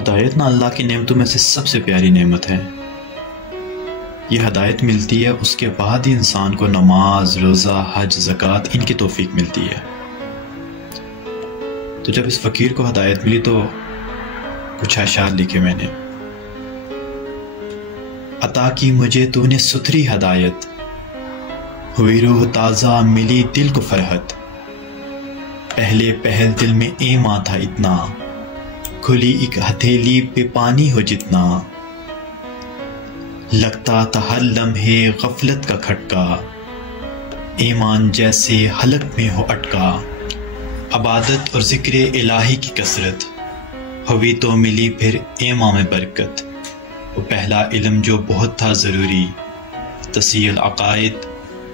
ہدایت نہ اللہ کی نعمتوں میں سے سب سے پیاری نعمت ہے۔ یہ ہدایت ملتی ہے اس کے بعد ہی انسان کو نماز، روزہ، حج، زکوٰۃ ان کی توفیق ملتی ہے۔ تو جب اس فقیر کو ہدایت ملی تو کچھ اشعار لکھے میں نے۔ عطا کی مجھے تو نے ستھری ہدایت، ہوئی روح تازہ ملی دل کو فرحت، پہلے پہل دل میں ایمان تھا اتنا، کھلی ایک ہتھیلی پہ پانی ہو جتنا، لگتا تھا ہر لمحے غفلت کا کھٹکا، ایمان جیسے حلق میں ہو اٹکا، عبادت اور ذکر الہی کی کثرت، ہوئی تو ملی پھر ایمان میں برکت، وہ پہلا علم جو بہت تھا ضروری، تصحیح العقائد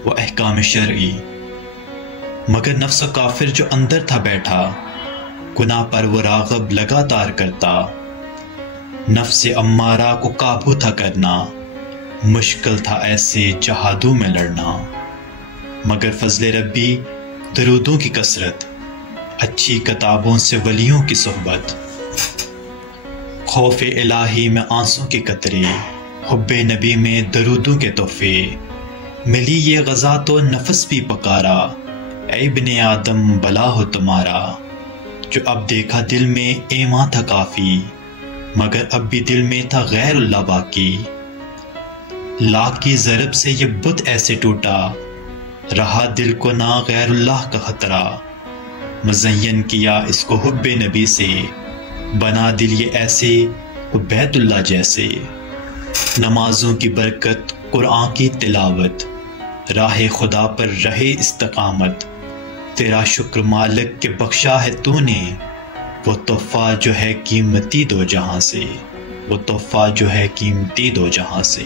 و احکام شرعی، مگر نفس و کافر جو اندر تھا بیٹھا، گناہ پر وہ راغب لگاتار کرتا، نفس امارہ کو قابو تھا کرنا، مشکل تھا ایسے جہادوں میں لڑنا، مگر فضل ربی درودوں کی کثرت، اچھی کتابوں سے ولیوں کی صحبت، خوف الہی میں آنسوں کے قطرے، حب نبی میں درودوں کے تحفے، ملی یہ غذا تو نفس بھی پکارا، اے ابن آدم بلا ہو تمہارا، جو اب دیکھا دل میں ایمان تھا کافی، مگر اب بھی دل میں تھا غیر اللہ باقی، لاکھ کی ضرب سے یہ بت ایسے ٹوٹا، رہا دل کو نہ غیر اللہ کا خطرہ، مزین کیا اس کو حب نبی سے، بنا دل یہ ایسے وہ بیت اللہ جیسے، نمازوں کی برکت، قرآن کی تلاوت، راہ خدا پر رہے استقامت، تیرا شکر مالک کے بخشا ہے تو نے، وہ تحفہ جو ہے قیمتی دو جہاں سے، وہ تحفہ جو ہے قیمتی دو جہاں سے۔